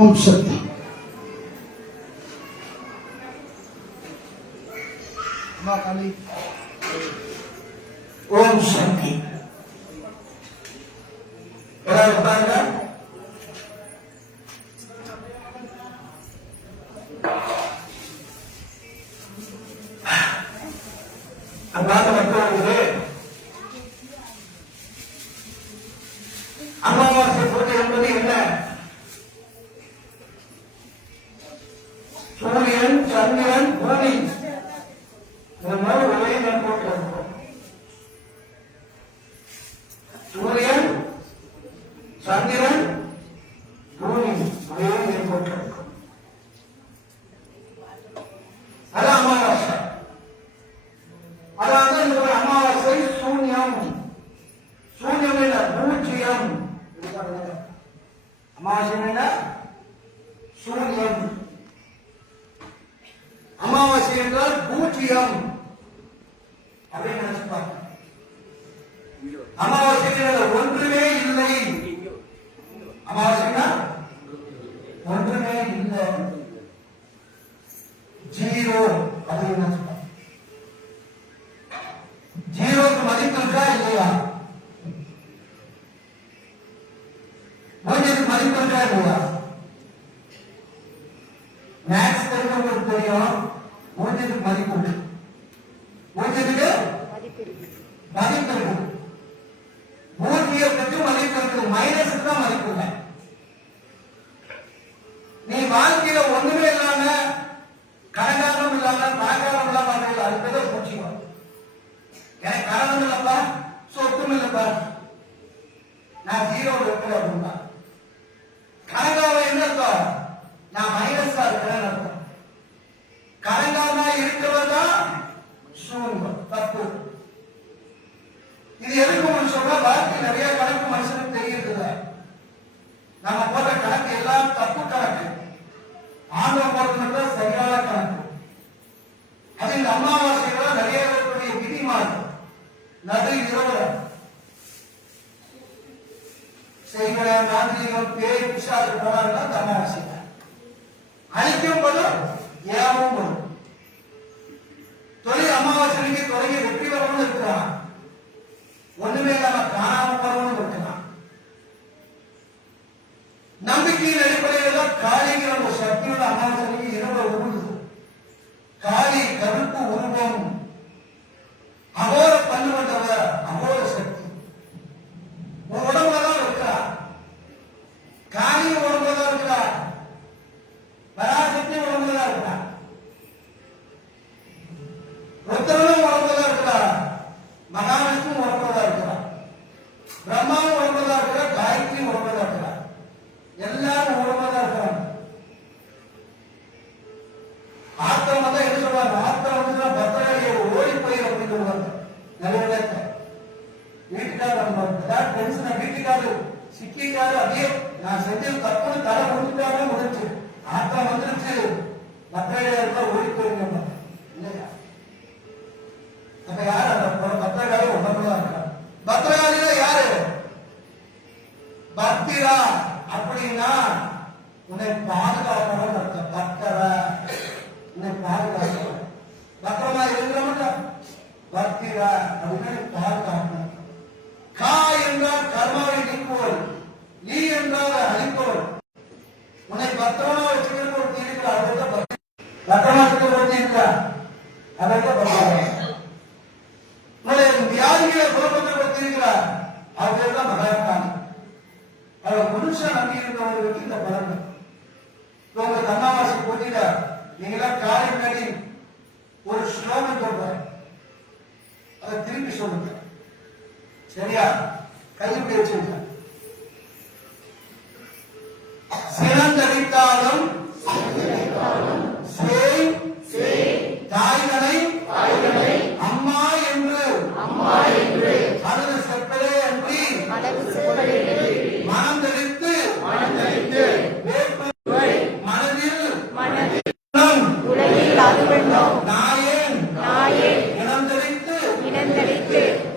ஓம் சக்தி. ஓம் சக்தி. அமாவாசை பூஜை என்பது என்ன? சூரியன், சந்திரன், பூமி ஒரே நாள் போட்டிருக்கிறோம். சூரியன், சந்திரன், பூமி ஒரே நாள் போட்டிருக்கிறோம். அது அமாவாசை. அதாவது இந்த ஒரு அமாவாசை சூன்யம். சூன்யம் என்ன? பூஜ்ஜியம். அமாவாசை என்ன? சூன்யம். அமாவாசை என்றால் பூஜ்ஜியம் அப்படின்னு நினைச்சுப்பாங்க. அமாவாசை ஒன்றுமே இல்லை. அமாவாசைனா ஒன்றுமே இல்லை, ஜீரோ அப்படின்னு நினைச்சுப்பாங்க. ஜீரோக்கு மதிப்பு இருக்கா இல்லையா? பூஜ்ஜியத்துக்கு மதிப்பு இருக்கா இல்லையா? மேக்ஸ் தெரிஞ்சவங்களுக்கு தெரியும், பூஜ்ஜியத்துக்கு மதிப்பு உண்டு. பூஜ்ஜியத்துக்கு மதிப்பு இருக்கு. பூஜ்ஜியத்துக்கு மதிப்பு இருக்கு, மைனஸுக்கு தான் மதிப்பு இல்லை. நீ வாழ்க்கையில ஒண்ணுமே இல்லாம, கணக்காரம் இல்லாம, பணக்காரம் இல்லாம அது பேர் பூஜ்ஜியம். எனக்கு கடன் இல்லப்பா, சொத்தும் இல்லப்பா, நான் ஜீரோ இருக்கிறேன் அப்படின்னா கணக்காக என்ன அர்த்தம்? நான் மைனஸா இருக்கிறேன் அர்த்தம். கணக்காக இருக்கிறதா சூன்யம், தப்பு. இது எதுக்கு சொல்ற? வாழ்க்கை நிறைய கணக்கு மனுஷனுக்கு தெரியுது. நம்ம போடுற கணக்கு எல்லாம் தப்பு கணக்கு. ஆண்டவன் போடுறது சரியான கணக்கு. அது இந்த அமாவாசையில நிறைய பேருடைய விதிமாறு. நடு இரவு செய்கிற மாந்திரிகம், பேய், பிசாசு போனாங்கன்னா அந்த அமாவாசை அழிக்கும் படும், ஏவும் படும். தொழில் அமாவாசைக்கு தொடங்கி வெற்றி வரணும்னு இருக்கிறான். ஒண்ணுமே இல்லாம காணாம போறவனும் இருக்கலாம். நம்பிக்கையின் அடிப்படையில் தான் காளிங்கிற ஒரு சக்தியோட அமாவாசைக்கு இரவு உருவுது. காளி கருப்பு உருவம், அகோர பண்ணு கொண்டவர், அகோர சக்தி உடம்புலதான் இருக்கிறார். காளி உடம்புலதான் இருக்கிறார், பராசக்தி உடம்புலதான் இருக்கிறார், ருத்ரனும் உடம்புலதான் இருக்கிறார், மகாவிஷ்ணு உடம்புலதான் இருக்கிறார், பிரம்மாவும் உடம்புலதான் இருக்கிறார், காயத்ரி உடம்புலதான் இருக்கிறார். எல்லாரும் உடம்புலதான் இருக்கிறாங்க. ஆத்திரம் வந்தா என்ன சொல்றாங்க? ஆத்திரம் வந்து பத்திரகாளியை ஓடி போய் அப்படின்னு சொல்லுவாங்க. நிறைய நேரத்தை வீட்டுக்காரர் டென்ஷன், வீட்டுக்காரர் சிக்கிக்காரு, அதே நான் செஞ்சது தப்புன்னு தலை முடிஞ்சுட்டாவே முடிஞ்சு ஆத்திரம் வந்துருச்சு, பத்திரகாளியா இருந்தா ஓடி போயிருங்க இல்லையா? அப்ப யாரு? அந்த பத்திரகாளி உடம்புதான் இருக்கிறார். பத்திரகாளியில யாரு? பத்திரா அப்படின்னா உன்னை பாதுகாக்கணும் அர்த்தம். பத்திர உன்னை பாதுகாக்கணும், பத்திரமா இருக்கிற பத்திரா அப்படின்னா பாதுகாக்கணும். கா என்றால் கர்மாவை நீக்குவோர், நீ என்றால் அழிப்போர். உன்னை பத்திரமா வச்சுக்கிறது ஒரு தீர்க்க, அவர்தான் பத்திரமா வச்சுக்கிற ஒரு தீர்க்க, அவர்தான் பத்திரம். உன்னுடைய வியாதிகளை குணப்படுத்த இருக்கிறார், அவர் தான் மகாத்மானி. அவர் புருஷன் நம்பி இருந்தவர்களுக்கு இந்த பலன். உங்க அமாவாசை போட்டியில நீங்களாம் காலை முன்னாடி ஒரு ஸ்லோகம் சொல்றேன், அதை திருப்பி சொல்லுங்க சரியா? கையில் வச்சுருக்க. சிறந்தடித்தாலும் தாய்களை அம்மா என்று அழுது செப்பலே அன்றி மனம் தெளித்து மனதில் உலகில் அது வேண்டும் நாயேன் இனம் தெளித்து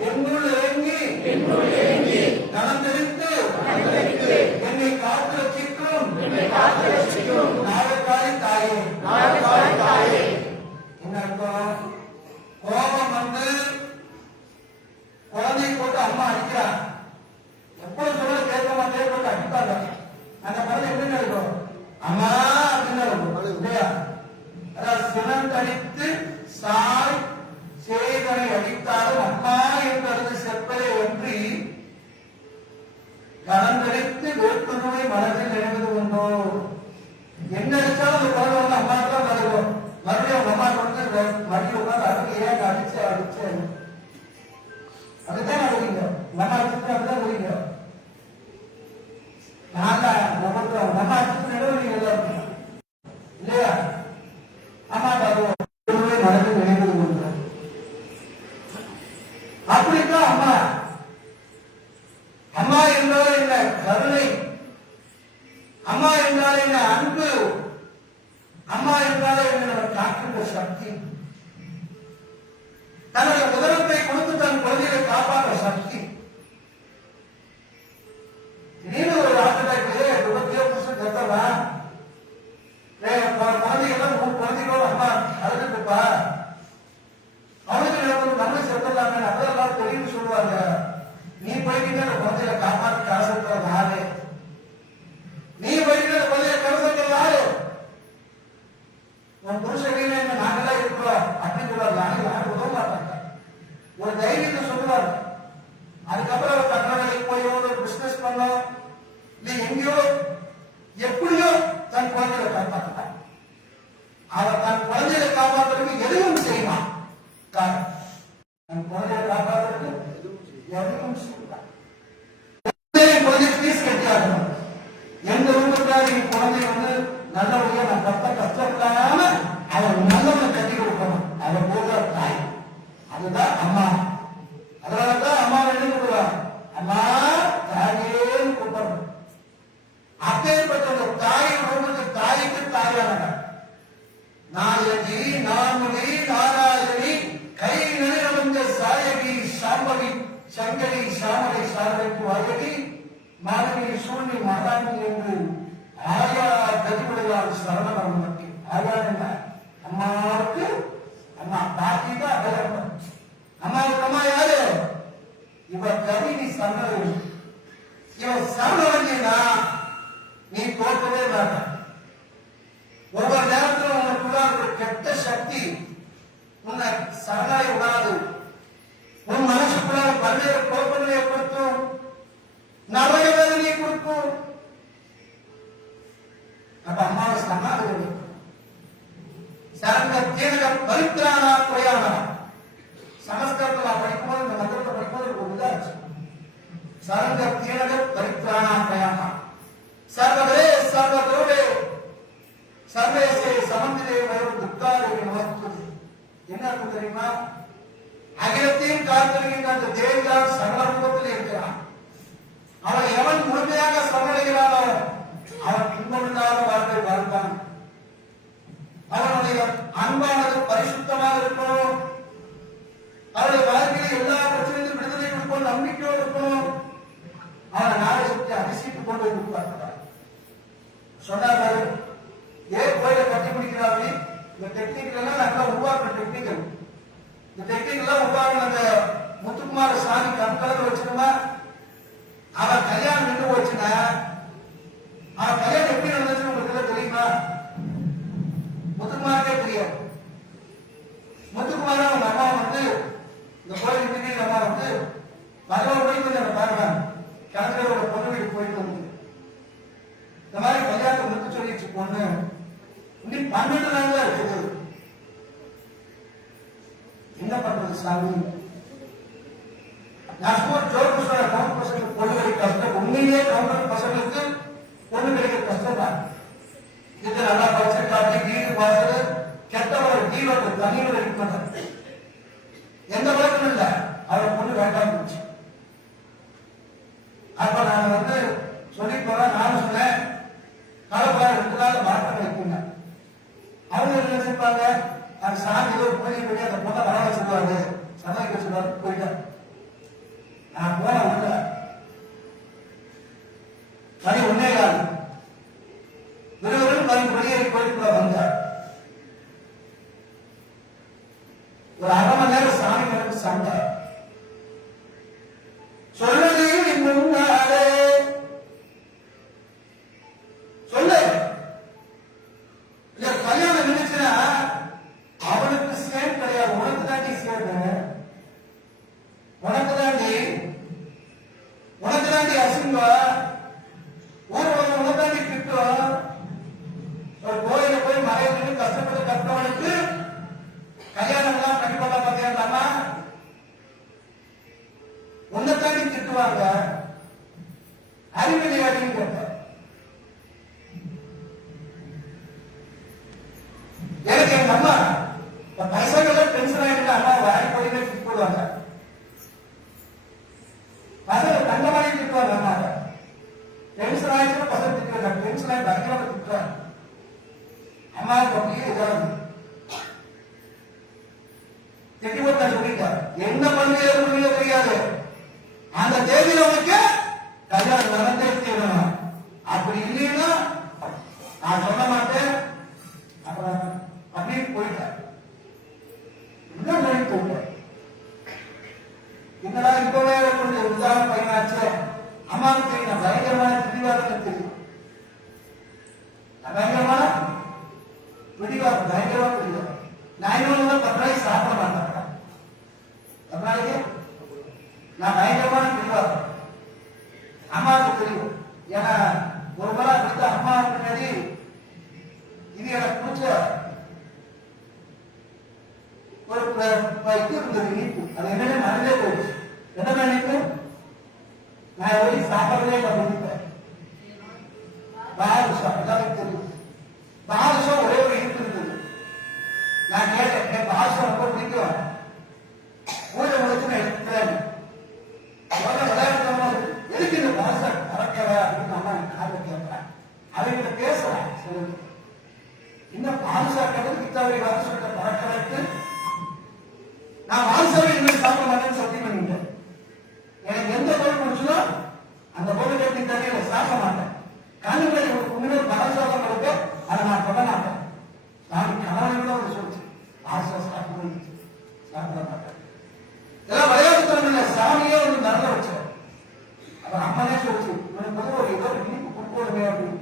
என்னுள் இறங்கி நலம் தெளித்து அம்மா வந்து மடியில் உட்காந்து அதுக்கு ஏன் அடிச்சு அதுதான் அழுவீங்க. நம்ம அடிச்சுட்டு அப்படிதான் அழுவீங்க. நான் தான் ஒவ்வொருத்தரும் நம்ம அடிச்சுட்டு நடுவீங்க எல்லாரும் இல்லையா? ஆமா அது மனதில் நினைவு கொண்டு அப்படித்தான் அம்மா. அம்மா என்றால் என்ன கருணை, அம்மா என்றால் என்ன அன்பு, அம்மா என்றால் என்ன காக்கின்ற சக்தி, தன்னுடைய உதரத்தை கொடுத்து தன் குழந்தையை காப்பாற்ற சக்தி. திடீர்னு ஒரு ஆசிரியருக்கு விபத்தியோ புதுசு கத்தவா குழந்தைகள் 3 குழந்தைகளோட அம்மா அழுதுட்டுப்பா அவனுக்கு நம்ம செத்துடலாமே அதெல்லாம் தெரியும்னு சொல்லுவாங்க. நீ போயிட்டு அந்த குழந்தைய காப்பாற்றி கரசத்துறது யாரு? நீ போயிட்டு அந்த குழந்தைய கரசத்துறது யாரு? உன் புருஷன் நாங்கெல்லாம் இருக்கிறோம் அப்படின்னு சொல்லுவாங்க. யாரும் உதவ மாட்டாங்க. ஒரு தைரியத்தை சொல்லுவாரு. அதுக்கப்புறம் அவர் கட்டண வேலைக்கு போய் ஒரு பிசினஸ் பண்ணோம் இல்ல எங்கேயோ எப்படியோ தன் குழந்தைகளை காப்பாற்ற அவர் தன் குழந்தைகளை காப்பாற்றுறதுக்கு எதுவும் செய்வான். தன் குழந்தையை காப்பாற்றுறதுக்கு எதுவும் செய்வான். குழந்தை பீஸ் கட்டியாகணும். எந்த ரூபத்துக்காக என் குழந்தை வந்து நல்லபடியா நான் கஷ்டப்படாம அவர் நல்லவனை கட்டி கொடுக்கணும். அவர் போகிற தாய் அதுதான் அம்மா. அதனாலதான் அம்மா என்ன சொல்லுவாங்க, அம்மா தாயேன்னு கூப்பிடணும். அப்பேற்பட்ட ஒரு தாய் உணவுக்கு தாய்க்கு தாயானவர் நாயகி நான்முடி நாராயணி கை நிலைவந்த சாயகி சாம்பவி சங்கரி சாமரை சாரவைக்கு வாயகி மாணவி சூழ்நி மகாணி என்று ஆயா கதிவுடையால் சரணம் நோக்கி. ஆயா என்ன அம்மாவுக்கு அம்மா பாட்டி தான் அடையாளம். அம்மாவுக்கு அம்மா யாரு? இவ கவினி சரணம். இவன் சரணவஞ்சினா நீ தோற்றவே மாட்ட. ஒவ்வொரு நேரத்தில் உனக்குள்ள ஒரு கெட்ட சக்தி உன்னை சரணாய் விடாது. உன் மனசுக்குள்ள பல்வேறு குழப்பங்களை ஏற்படுத்தும், நவய வேதனையை கொடுக்கும். அப்ப அம்மாவை சரணாக சரங்க தீரக பரித்ராணா பிரயாணம் சமஸ்கிருதத்தில் நான் படிக்கும்போது இந்த மந்திரத்தை படிக்கும்போது ஒரு இதாச்சு. சரங்க தீரக பரித்ராணா பிரயாணம் சர்வதே சர்வதோடே சர்வேசே சமந்திரே வரும் துக்காரே நமஸ்து. என்ன அர்த்தம் தெரியுமா? அகிலத்தையும் காத்திருக்கின்ற அந்த தேவியார் சகல ரூபத்தில் இருக்கிறான். அவன் எவன் முழுமையாக சரணடைகிறானோ அவன் பின்பற்றாத வாழ்க்கை வாழ்ந்தான். அவனுடைய அன்பானது பரிசுத்தமாக இருக்கணும். அவருடைய வாழ்க்கையில் எல்லா பிரச்சனையும் விடுதலை கொடுக்கணும், நம்பிக்கையோடு இருக்கணும். அவனை நாளை சுற்றி அதிசயித்துக் கொண்டு இருப்பார். சொன்னார்கள் ஏன் கோயிலை கட்டி முடிக்கிறாரு? இந்த டெக்னிக் எல்லாம் நல்லா உருவாக்குற டெக்னிக்கல். இந்த டெக்னிக் எல்லாம் உருவாக்குன அந்த முத்துக்குமார சாமி கண்கலந்து வச்சுக்கோமா. அவன் கல்யாணம் நின்று போச்சுன்னா அவன் கல்யாணம் எப்படி நடந்துச்சுன்னு உங்களுக்கு தெரியுமா? முத்துக்குமாருக்கே தெரியாது. முத்துக்குமார அவங்க அம்மா வந்து இந்த கோயில் இன்ஜினியர் அம்மா வந்து 11 மணிக்கு வந்து பாருங்க கிழங்கரோட பொண்ணு வீட்டுக்கு போயிட்டு வந்து இந்த மாதிரி கல்யாணத்தை முடிச்சு சொல்லிச்சு பொண்ணு இன்னும் 12 நாள் தான் இருக்குது. என்ன பண்றது சாமி? நான் சும்மா ஜோக்கு சொல்ற கவுண்ட் பசங்களுக்கு பொண்ணு கிடைக்க கஷ்டம். உண்மையிலேயே கவுண்டர் பசங்களுக்கு பொண்ணு கிடைக்க கஷ்டம் தான். இது நல்லா படிச்சிருக்காங்க, வீடு வாசல் கெட்டவர் டீலோட தனியோட இருக்க மாட்டாங்க. எந்த வழக்கம் இல்லை. அவர் பொண்ணு வேண்டாம் போச்சு. அப்ப நான் வந்து சொல்லிட்டு போறேன். நானும் சொன்னேன் காலப்பாடு 2 நாள் மாற்றம் வைக்குங்க. அவங்க என்ன நினைச்சிருப்பாங்க, அந்த சாமி ஏதோ கோயில் போய் அந்த பொண்ணை வர வச்சிருவாரு சமைக்க வச்சிருவாரு போயிட்டேன். நான் போன உள்ள மணி 1:15 விறுவிறுன்னு மணி வெளியேறி கோயிலுக்குள்ள வந்தார். ஒரு 1/2 மணி நேரம் சாமி எனக்கு சண்டை. சொல்லுது முன்னாலே சொல்லு இல்ல கல்யாணம் நினைச்சுன்னா அவனுக்கு சேம் கிடையாது. உனக்கு தாண்டி சேர்ந்து உனக்கு தாண்டி அசிங்கா ஊர் உனக்கு தாண்டி கிட்டும். ஒரு கோயில போய் மறையில கஷ்டப்பட்டு கட்டவனுக்கு ஃப்ரெண்ட்ஸ்ல பயங்கரமா திட்டுறாங்க. அம்மாவுக்கு அப்படியே இதாவது திட்டிபோட்டு சொல்லிட்டார், என்ன பண்ணியோ தெரியாது, அந்த தேதியில உனக்கு கல்யாணம் நடந்தே தீரணும். அப்படி இல்லைன்னா நான் சொல்ல மாட்டேன் அப்படின்னு போயிட்டார். இன்னும் போயிட்டேன். என்னடா இப்பவே கொஞ்சம் உதாரண பையனாச்சு, அம்மாவுக்கு தெரியும் பயங்கரமான பிடிவாதம் தெரியும், பயங்கரமான பிடிவாதம், பயங்கரமா பிடிவாதம். நான் இன்னொரு 10 நாளைக்கு சாப்பிட மாட்டேன், 10 நாளைக்கு நான் பயங்கரமான பிடிவாதம். அம்மாவுக்கு தெரியும். ஏன்னா ஒரு முறை கொடுத்த அம்மாவுக்கு முன்னாடி இது எனக்கு பிடிச்ச ஒரு இது இருந்தது, இனிப்பு. அது என்னன்னு மறந்தே போயிடுச்சு. என்ன இனிப்பு? நான் போய் சாப்பிடவே முடிப்பேன். பாதுஷா எல்லாருக்கும் தெரியும். பாதுஷா ஒரே ஒரு இனிப்பு இருந்தது. நான் கேட்டேன், பாதுஷா ரொம்ப பிடிக்கும், ஊரை முடிச்சு நான் எடுத்துக்கிறேன். எதுக்கு இந்த பாதுஷா பறக்கல அப்படின்னு அம்மா காது கேட்கிறேன். அவங்க பேசுறேன், சொல்லுங்க இன்னும் பாதுஷா கேட்டது கித்தாவை பாதுஷா பறக்கலைக்கு நான் வாசவை இன்னும் சாப்பிட மாட்டேன்னு சத்தியம் பண்ணிட்டேன். எனக்கு எந்த பொருள் முடிச்சதோ அந்த பொருள் எப்படி தெரியல, சாப்பிட மாட்டேன். கண்ணுகளை முன்னாடி பலசாதம் கொடுக்க அதை நான் சொல்ல மாட்டேன். நான் கணவனோட ஒரு சொல்லிச்சு, ஆசை சாப்பிட மாட்டேன். இதெல்லாம் விளையாட்டுத்தனம் இல்லை, சாமியே வந்து நடந்த வச்சேன். அப்புறம் அம்மனே சொல்லிச்சு, இவனுக்கு வந்து ஒரு ஏதோ இனிப்பு கொடுக்கணுமே அப்படின்னு.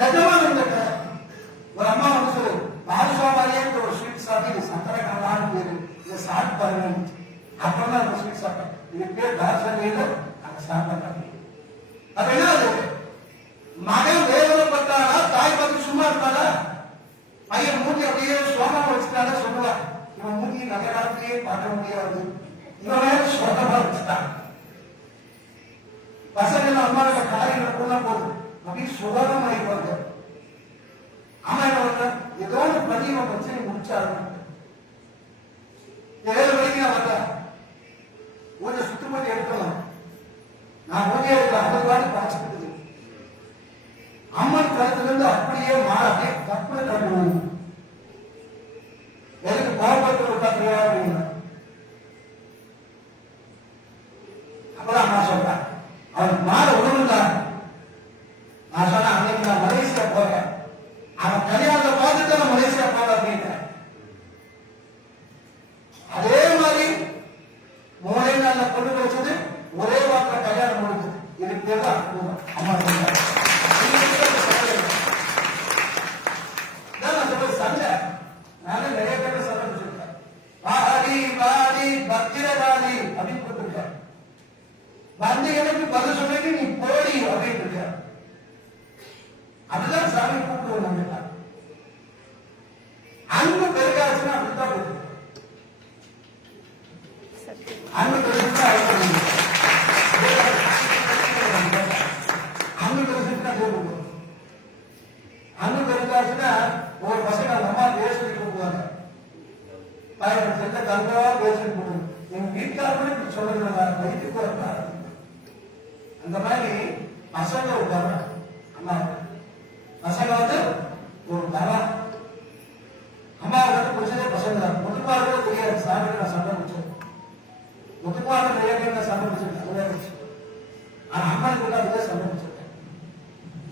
நிஜமா இருந்த ஒரு அம்மா வந்து சொல்லு, பாதுஷாவாரியே ஒரு ஸ்வீட் சாப்பிட்டு இது சக்கரை கனவான்னு பேரு, இதை சாப்பிட்டு பாருங்க. அப்புறம் தான் அந்த ஸ்வீட் சாப்பிட்டேன். இது பேர் பாதுஷாவில அந்த சாப்பிட்டாங்க. அப்ப என்ன அது, மகன் வேதனைப்பட்டானா தாய் பார்த்து சும்மா இருப்பாளா? பையன் மூஞ்சி அப்படியே சோகமா வச்சுட்டானா சொல்லுவா, இவன் மூஞ்சி நிறைய காலத்திலேயே பார்க்க முடியாது, இவன் சோகமா வச்சுட்டான். பசங்க அம்மாவோட காரியங்கள் கூட போகுது அப்படியே சுகமா ஆயிடுவாங்க. ஆமா என்ன ஏதோ ஒரு பதிவை பிரச்சனை முடிச்சாரு. 7 மணிக்கு நான் வந்தேன், ஊரை சுத்தம் பண்ணி எடுக்கலாம். நான் ஊரே எடுக்கல, அது பாட்டு பாய்ச்சிக்கிட்டு அம்மன் கருத்துல இருந்து அப்படியே மாறே தப்பு கட்டுவோம். எதுக்கு கோபத்தை விட்டா தெரியாது. அப்புறம் அம்மா சொல்றேன், அவனுக்கு மாற உணவுதான். நான் சொன்னேன், அன்னைக்கு நான் மலேசியா போறேன், அவன் கல்யாணத்தை பார்த்துட்டு நான் மலேசியா போற அப்படின்னு. அதே மாதிரி 3 நாள்ல கொண்டு வச்சது, ஒரே வாரத்துல கல்யாணம் முடிஞ்சது. இதுக்கு பேர் தான் அம்மா சொல்றேன். நான் சொல்றது சண்டை, நானே நிறைய பேர் சண்டை வச்சிருக்கேன். வாடி வாடி பத்திரகாளி அப்படின்னு கொடுத்துருக்கேன். வந்து எனக்கு பதில் சொன்னது நீ போடி அப்படின்னு இருக்க. அதுதான் சாமி கூப்பிடுவோம். நம்ம அன்பு பெருகாச்சுன்னா அப்படித்தான் போகுது. அன்பு பெருசுன்னா அன்பு பெருசுன்னா போகுது. அன்பு பெருகாச்சுன்னா ஒரு பசங்க அந்த அம்மா பேசிட்டு போவாங்க, பையன் செல்ல தங்கவா பேசிட்டு போகணும். எங்க வீட்டுக்காரங்க இப்படி சொல்லுங்க, வயிற்றுக்கு வரலாம். அந்த மாதிரி பசங்க ஒரு தரம், அம்மா பசங்க வந்து ஒரு தரம். அம்மாவுக்கு பிடிச்சதே பசங்க தான். முத்துப்பாடு தெரியாது, சாமி நான் சண்டை முடிச்சேன். முத்துப்பாடு நிறைய சண்டை முடிச்சிருக்கேன். ஆனா அம்மாவுக்கு அதே சண்டை முடிச்சிருக்கேன்.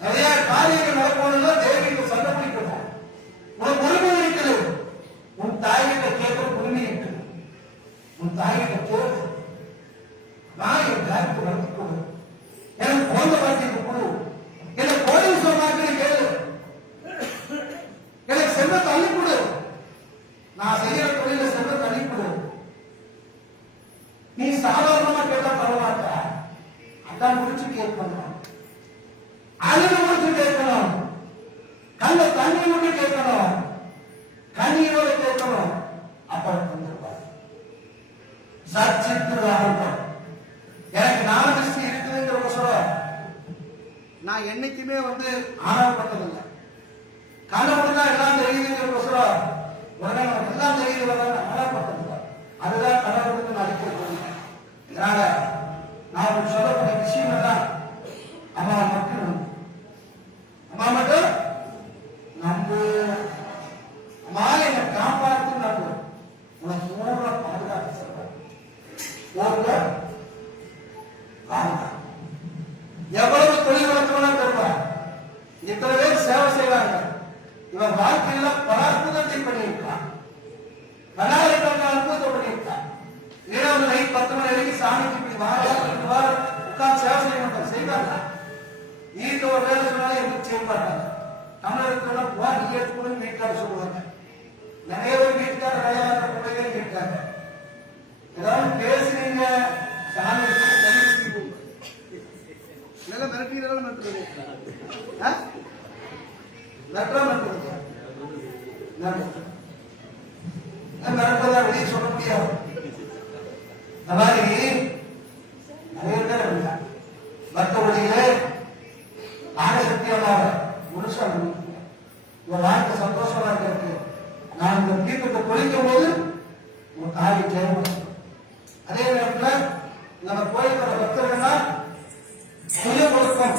நிறைய காரியங்கள் நடக்கணும்னா தேவிக்கு சண்டை பிடிக்கணும். உனக்கு உரிமை இருக்குது, உன் தாய்கிட்ட கேட்க உரிமை இருக்குது. உன் தாய்கிட்ட கேட்க நான் என் தாய்க்கு நடத்தி கொடு, எனக்கு குழந்தை பாக்கியத்தை கொடு, எனக்கு கோடீஸ்வரர் வாக்கிய கேளு, எனக்கு செல்வ தள்ளி கொடு, நான் செய்யற தொழில செல்வ தள்ளி கொடு. நீ சாதாரணமா கேட்டா தரமாட்ட, அதான் முடிச்சு கேட்கணும், அழுது முடிச்சு கேட்கணும், கண்ட தண்ணி மட்டும் கேட்கணும், கண்ணீரோட கேட்கணும். அப்புறம் தந்துருப்பார். சச்சித்து ஆகட்டும். எனக்கு நாமதிஷ்டி இருக்குதுங்கிற சொல்ல நான் என்னைக்குமே வந்து ஆணவப்பட்டதில்லை. கண்ணவனுதான் எல்லாம் தெரியுதுங்கிற சொல்ல உடனே நமக்கு எல்லாம் தெரியுது ஆணவப்பட்டதில்லை. அதுதான் கண்ணவனுக்கு நான் அடிக்க. இதனால நான் சொல்லக்கூடிய விஷயம் எல்லாம் அம்மா மக்கள் எவ்வளவு தொழில் வளர்த்தவனா தருவார். இத்தனை பேர் சேவை செய்வாங்க. இவன் வாழ்க்கையில பல அற்புதத்தை பண்ணியிருக்கான். பலாயிரக்கணக்கான அற்புதத்தை பண்ணியிருக்கான். இரவு நைட் 10 மணி வரைக்கும் சாமிக்கு இப்படி வாரம் உட்கார்ந்து சேவை செய்ய மாட்டாங்க. செய்வாங்க. வீட்டு ஒரு வேலை சொன்னாலும் எங்களுக்கு செய்ய மாட்டாங்க. தமிழகத்துல போ நீ எடுத்துக்கணும் வீட்டுக்கார சொல்லுவாங்க. நிறைய பேர் வீட்டுக்கார வேலையாளர் பிள்ளைகளே கேட்டாங்க. ஏதாவது பேசுறீங்க சாமி மிரட்டீரெல்லாம் மிரட்டுறது மிரட்டதா வெளியே சொல்ல முடியாது. இந்த மாதிரி நிறைய பேர் இருந்தாங்க. மற்ற வழியிலே ஆனசக்தியமாக முழுசா உன் வாழ்க்கை சந்தோஷமா இருக்கு. நான் இந்த தீர்க்கத்தை குளிக்கும் போது உன் தாய் தேவை. அதே நேரத்தில் நம்ம கோயிலுக்கு வர பக்தர்கள்னா சுய ஒழுக்கம்,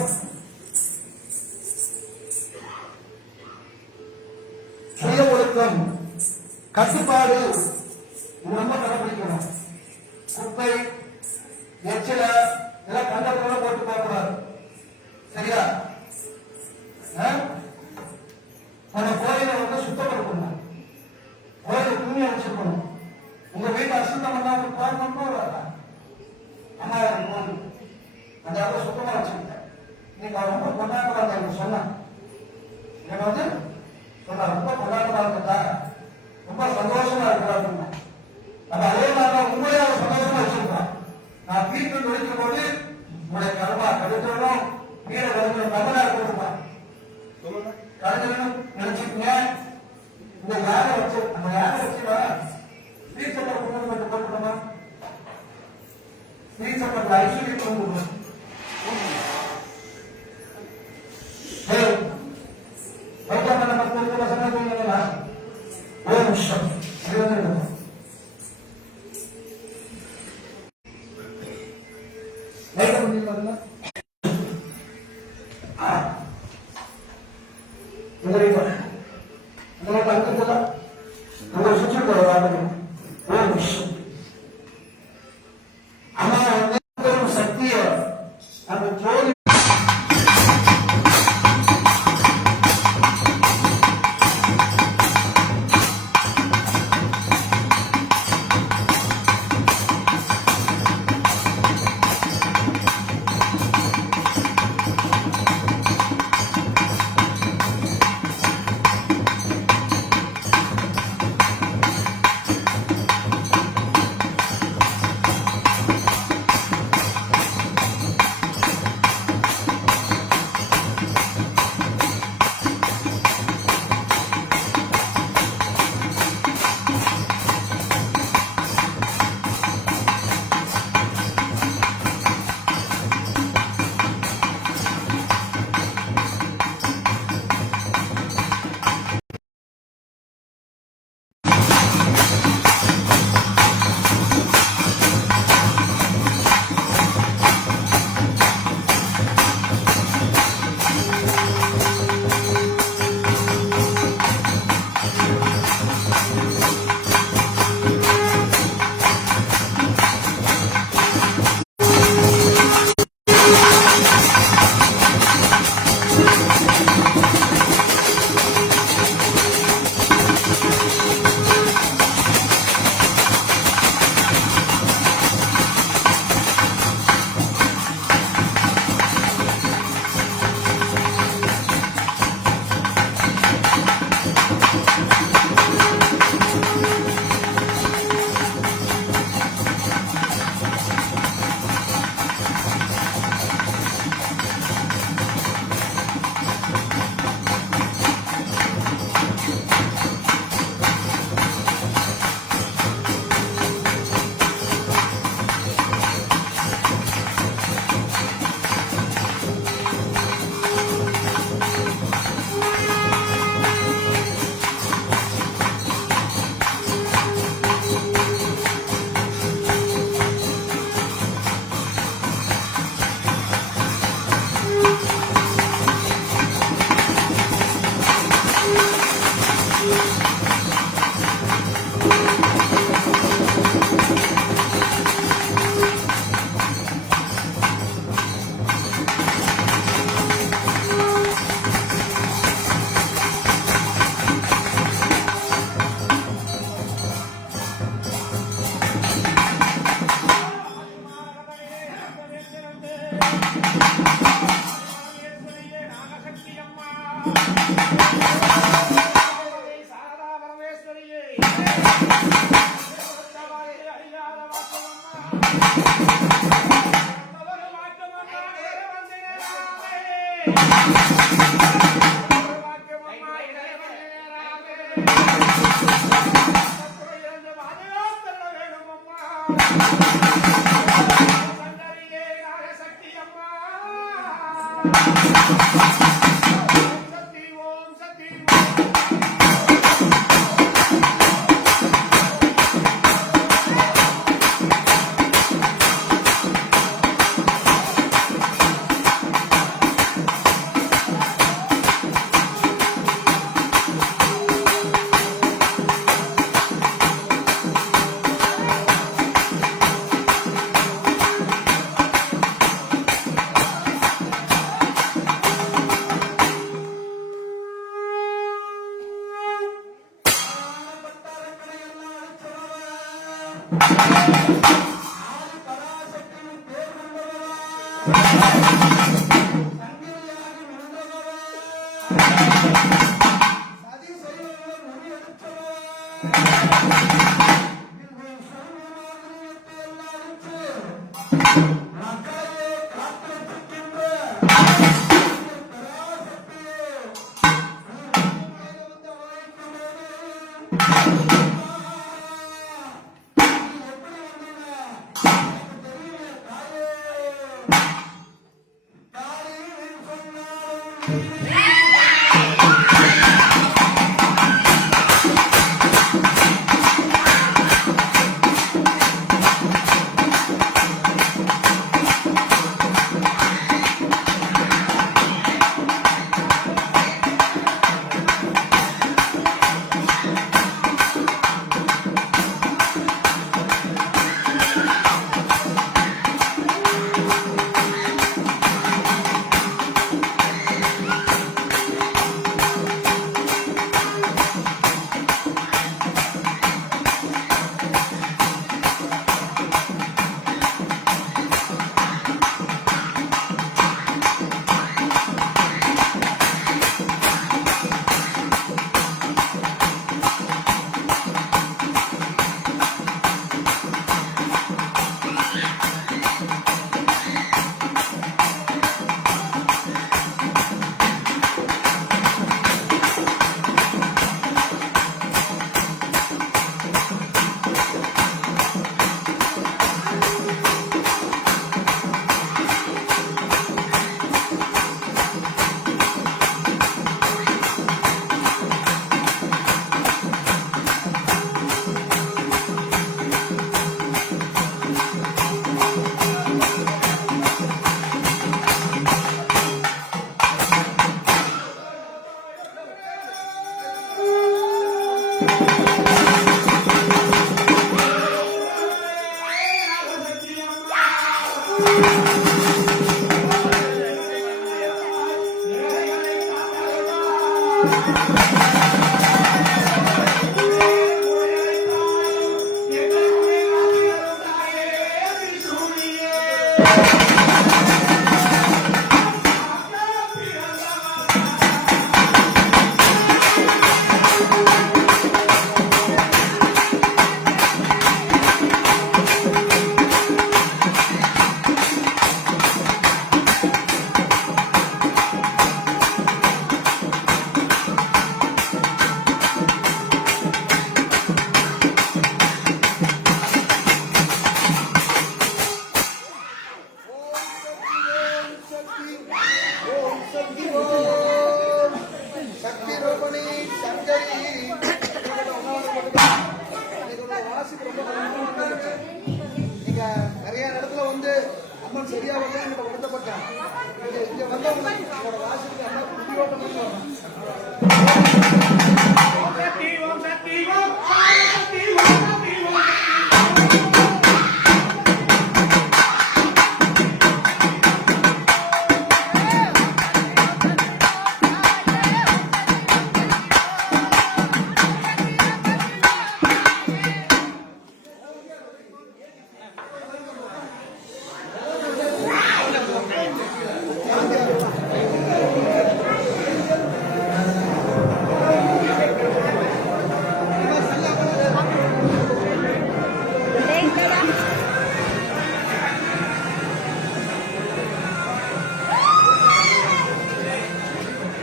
சுய ஒழுக்கம், கட்டுப்பாடு ரொம்ப கடைபிடிக்கணும். குப்பை எச்சில இதெல்லாம் கண்டத்துல போட்டு போகக்கூடாது. சரியா? அந்த கோயிலை வந்து சுத்தப்படுத்தணும். கோயிலை தூய்மையா வச்சிருக்கணும். உங்க வீட்டை அசுத்தம் பண்ணாம பார்க்கணும். அம்மா கோயில் அந்த இடத்துல சுத்தமா வச்சுக்கிட்டேன். நீங்க ரொம்ப கொண்டாடுறாங்க சொன்னேன். எனக்கு வந்து சொன்ன ரொம்ப கொண்டாடுறா இருக்கா, ரொம்ப சந்தோஷமா இருக்கிறாங்க. நம்ம அதே மாதிரி உண்மையாக சந்தோஷமா வச்சிருக்கோம். நான் வீட்டில் நுழைக்கும் போது உங்களுடைய கர்மா கடுத்தணும், வீர கடுத்த தமிழா கொடுப்பேன் கடுத்தணும் நினைச்சுக்கீங்க. இந்த யாரை வச்சு நம்ம யாரை வச்சுவா ஸ்ரீசக்கர குடும்பம் மட்டும் போட்டுக்கோமா, ஸ்ரீசக்கர ஐஸ்வர்ய குடும்பம் ஒரு நிமிஷம் சக்திய அந்த ஜோதி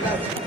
இல்லாது